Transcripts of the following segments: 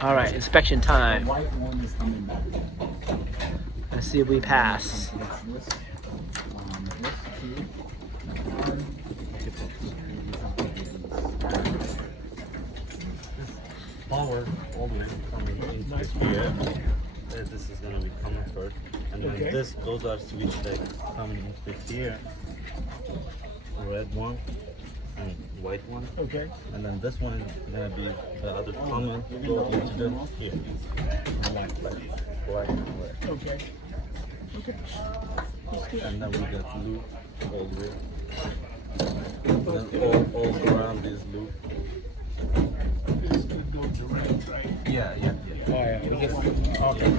All right, inspection time. Let's see if we pass. Power all the way coming into here. This is gonna be coming first, and then those are switch like coming into here. Red one and white one. Okay. And then this one is gonna be the other common go into the here. Black and red. Okay. And then we got loop all the way. And then all around this loop. This could go direct, right? Yeah. Oh, yeah. We get okay.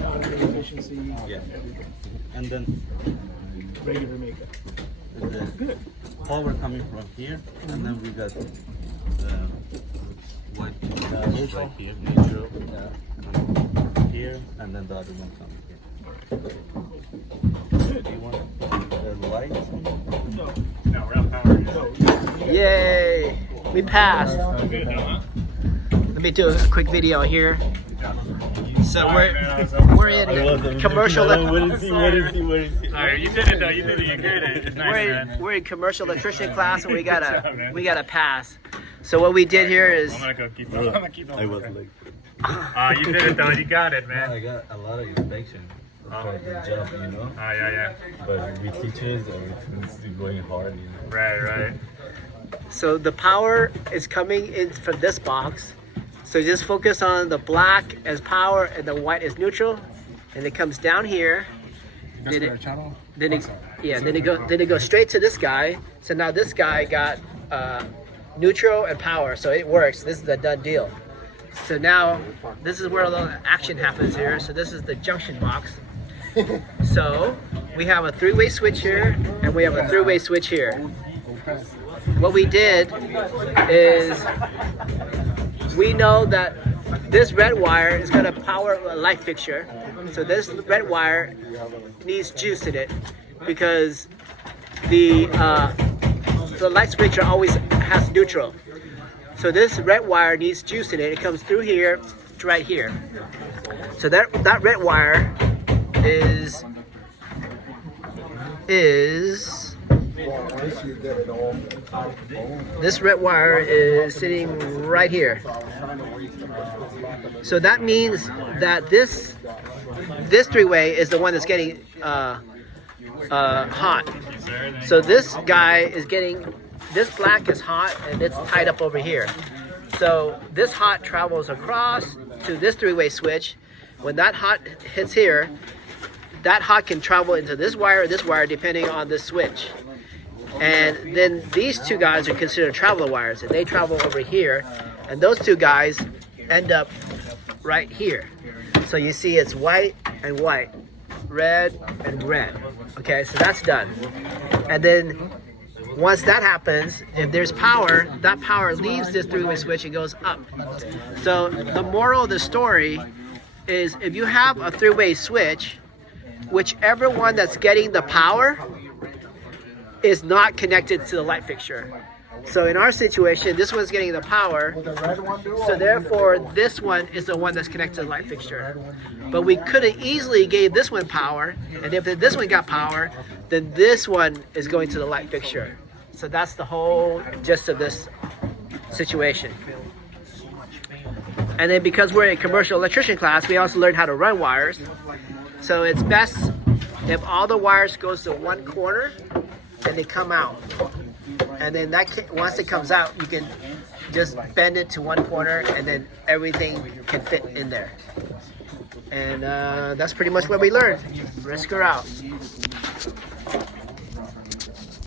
Efficiency. Yeah. And then Regular makeup. the power coming from here, and then we got the white right here, neutral, and here, and then the other one coming here. Do you want the lights? No, we're not powering. No. Yay! We passed. Good, huh? Let me do a quick video here. So we're in commercial. What is he? Alright, you did it though. You did it. You're good at it. Nice, man. We're in commercial electrician class, and we gotta pass. So what we did here is I'm gonna go keep on. I'm gonna keep on. I was like, You did it though. You got it, man. I got a lot of inspection for the job, you know. Yeah. But we teachers, everything's going hard, you know. Right. so the power is coming in from this box. So just focus on the black as power and the white is neutral, and it comes down here. Then it goes straight to this guy. So now this guy got neutral and power, so it works. This is the done deal. So now this is where a little action happens here. So this is the junction box. So we have a three-way switch here, and we have a three-way switch here. What we did is we know that this red wire is going to power a light fixture. So this red wire needs juice in it because the light switcher always has neutral. So this red wire needs juice in it. It comes through here to right here. So that red wire is this red wire is sitting right here. So that means that this three-way is the one that's getting hot. So this guy is getting, this black is hot and it's tied up over here. So this hot travels across to this three-way switch. When that hot hits here, that hot can travel into this wire or this wire depending on the switch. And then these two guys are considered traveler wires, and they travel over here, and those two guys end up right here. So you see it's white and white, red and red. Okay, so that's done. And then once that happens, if there's power, that power leaves this three-way switch and goes up. So the moral of the story is if you have a three-way switch, whichever one that's getting the power is not connected to the light fixture. So in our situation, this one's getting the power, so therefore this one is the one that's connected to the light fixture. But we could have easily gave this one power, and if this one got power, then this one is going to the light fixture. So that's the whole gist of this situation. And then because we're in commercial electrician class, we also learned how to run wires. So it's best if all the wires goes to one corner and they come out. And then once it comes out, you can just bend it to one corner and then everything can fit in there. And that's pretty much what we learned. Risk her out.